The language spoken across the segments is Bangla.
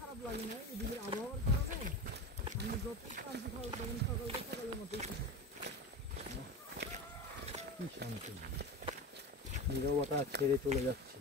খারাপ লাগে না এদিকে আবহাওয়ার কারণে আমি যত শান্তি খাওয়া সকালের মতোই কি শান্তি, নীরবতা ছেড়ে চলে যাচ্ছি।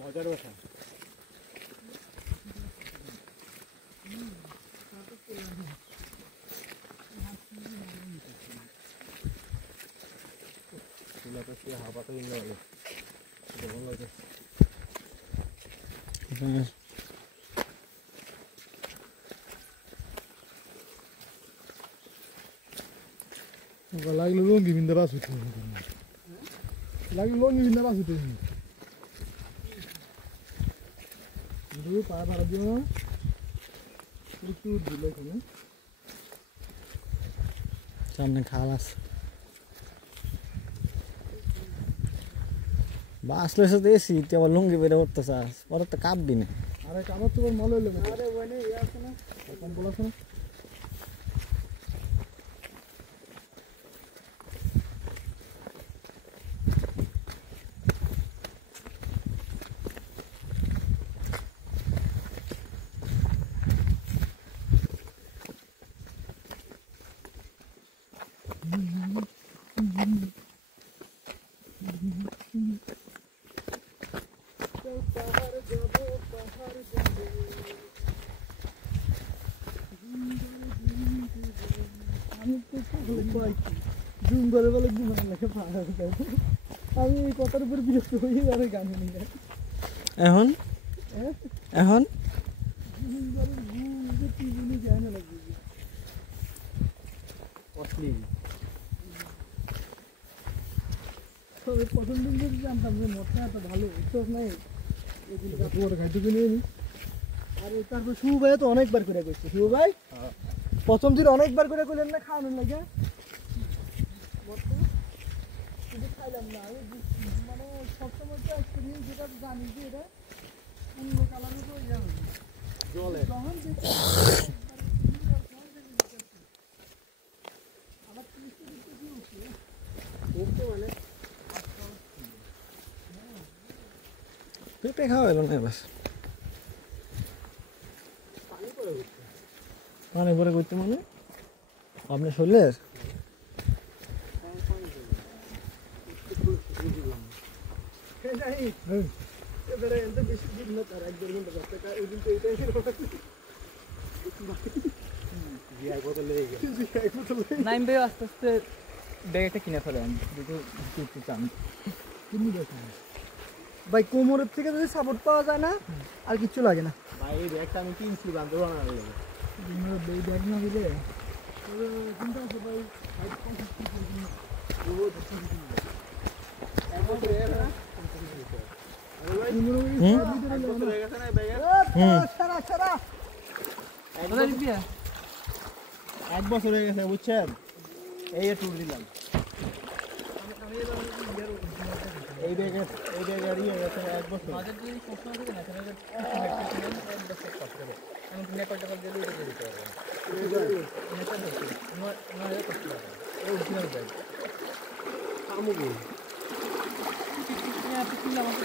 মজার কথা হাওয়া তো ভালো লাগে। লাগলো লঙ্গি বিন্দা বাস হতে লাগলো লঙ্গি বিন্দা বাস হতে পাড়া পাড়া দিও না প্রচুর দিল এখানে সামনে খাল আছে বাসলে সাথে এসি তুই আবার লুঙ্গি বেড়ে উঠতে চাস পরে তো কাঁপবি না। আরে কাপড় চোপড় মল হইলো আরে ওখানে ইয়ে আছে না কম্বল আছে না আমি এই কথার উপর বিরক্ত হয়ে যাবে গান শুনি এখন এখন প্রথম দিন যদি জানতাম যে মদটা এত ভালো উৎসব নাই তোমার খাইতে নিয়ে নি। আর তারপর শুভ ভাই তো অনেকবার করে করছে শুভ ভাই প্রথম দিন অনেকবার করে করলেন না খাওয়ানোর লাগে খাইলাম না মানে সবসময় তো এক্সপিরিয়েন্স যেটা জানি যে এটা অন্য কালারের তো ইয়ে হবে জলে যখন আবার মানে পেঁপে খাওয়া হলো না বাস পানি পরে করতে মানে আপনি শরীরের নাইম ভাই আস্তে আস্তে ব্যাগটা কিনে ফেলেন দুটো চান ভাই কোমরের থেকে যদি সাপোর্ট পাওয়া যায় না আর কিচ্ছু লাগে না ভাই এই ব্যাগটা আমি কিনছি বান্দরবান ব্যাগ না দিলে চিন্তা আছে ভাই এক বছর হয়ে গেছে বুঝছেন এই ট্যুর দিলাম এই ব্যাগের ইয়ে গেছে এক বছর বাজেট যদি সবসময় থাকে না তাহলে আমি নেপাল টাকাল দিলে এটা দিতে পারবো নেপাল দেখি 9,000 কষ্ট লাগে এই অরিজিনাল ব্যাগ আমুগো আপনি কিনলে আমাকে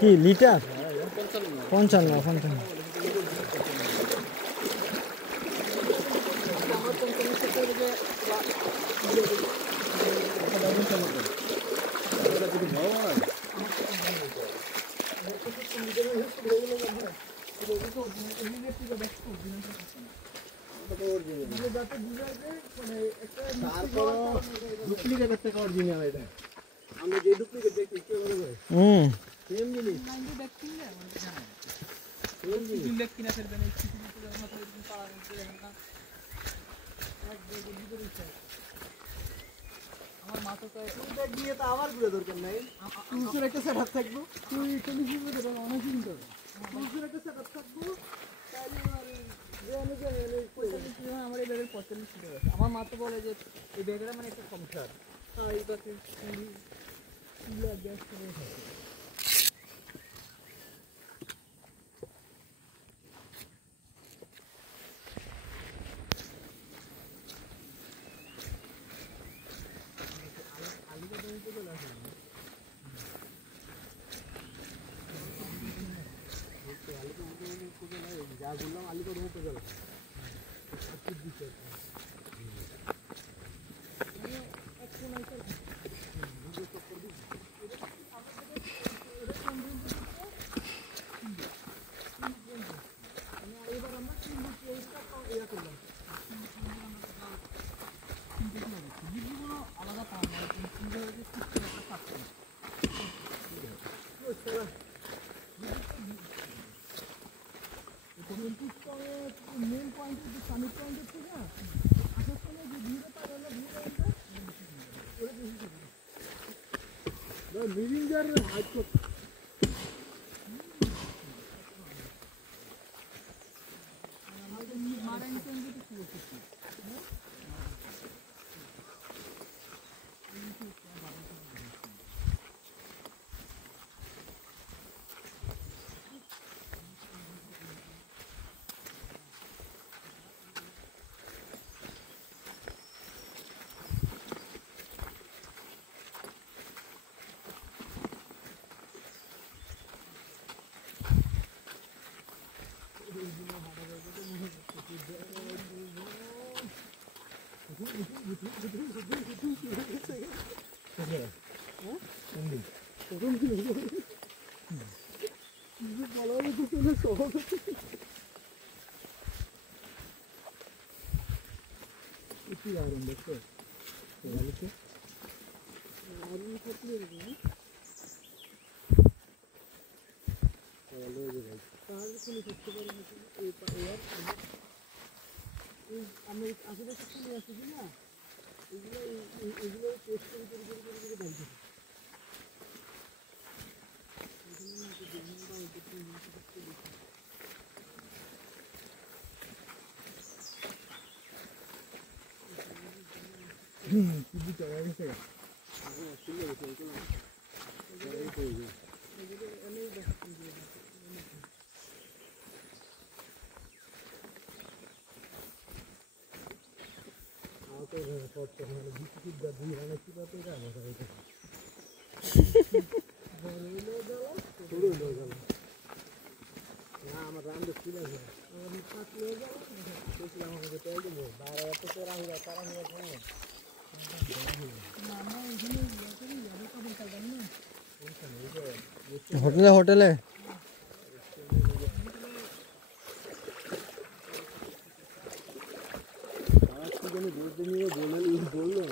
কি লিটার 55 যে ডুপ্লিকেটের থেকে অরিজিনাল এটা আমরা যে ডুপ্লিকেট দেখি কেউ বলে সেম জিনিস আমার মা তো চায় তুই দেখ নিয়ে তো আমার ঘুরে দরকার নাই তুই একটা সেটআপ থাকবো তুই টেলিভিশন করে অনেক চিন্তা হবে তুই একটা সেটআপ থাকবো তাহলে আমার এই ব্যাগের 45 টাকা আছে আমার মা তো বলে যে এই ব্যাগটা মানে একটা সংসার এই পাশে গ্যাস করে থাকে যা বললাম আলিগড় উপজেলা এবার আমরা আলাদা পাওয়া যায় মেন পয়েন্ট সামিট পয়েন্টের থেকে আসার সময় যে ভিড়ে পাওয়া মিরিঞ্জার হাইট আমি আশেপাশে চলে আসছি না এগুলো টেস্ট করে দেখি আমার রান্না ছিল আমার পাঁচ লয়ে গেল আমাকে তেল দেবো বাইরে এত তারা হোটেলে হোটেলে বললো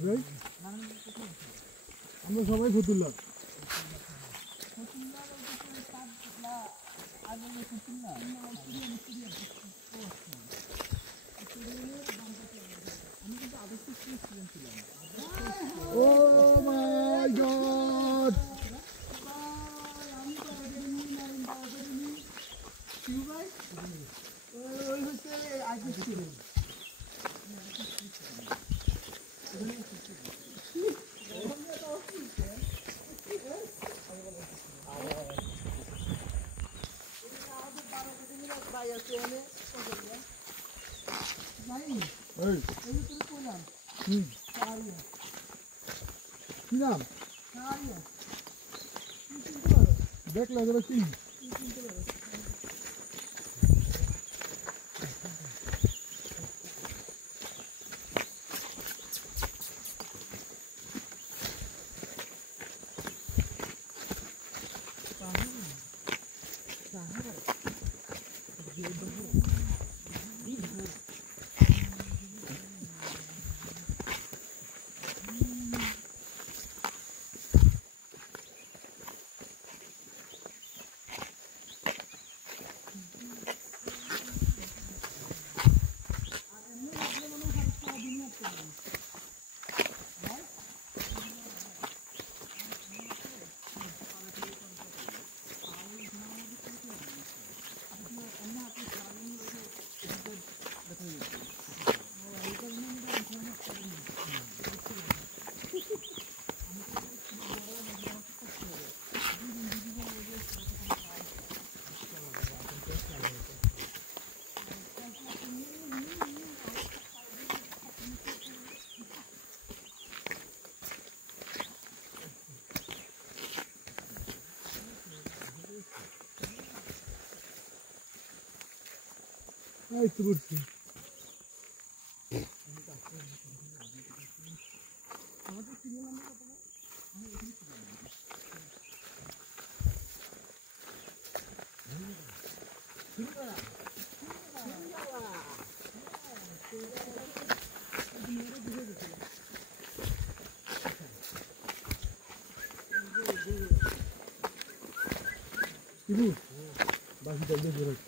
ভাই আমরা সবাই ফতুল্লা Oh my God! কি নাম দেখলে গেলে কি এই তো বলছি বাকি চাইলে বেরোয়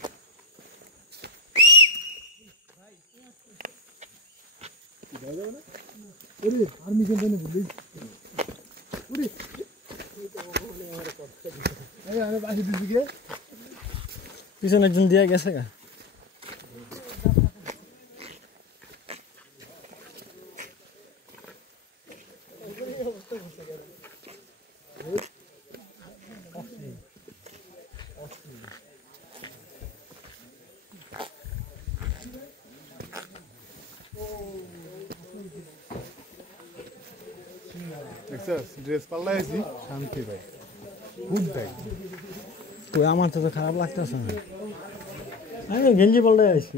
ওরে আর্মি ক্যাম্পে বললি ওরে আমি বাসি দিকে পিছনে একজন দিয়ে গেছে গা ড্রেস পাল্লাইছি শান্তি ভাই খুব ভাই তো আমার তো খারাপ লাগতেছে না আমি গেঞ্জি পাল্টাই আছি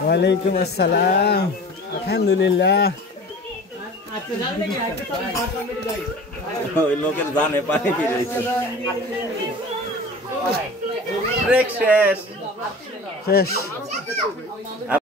ওয়ালাইকুম আসসালাম আলহামদুলিল্লাহ ওই লোকের জানে পানি ফিরেছে ব্রেক শেষ শেষ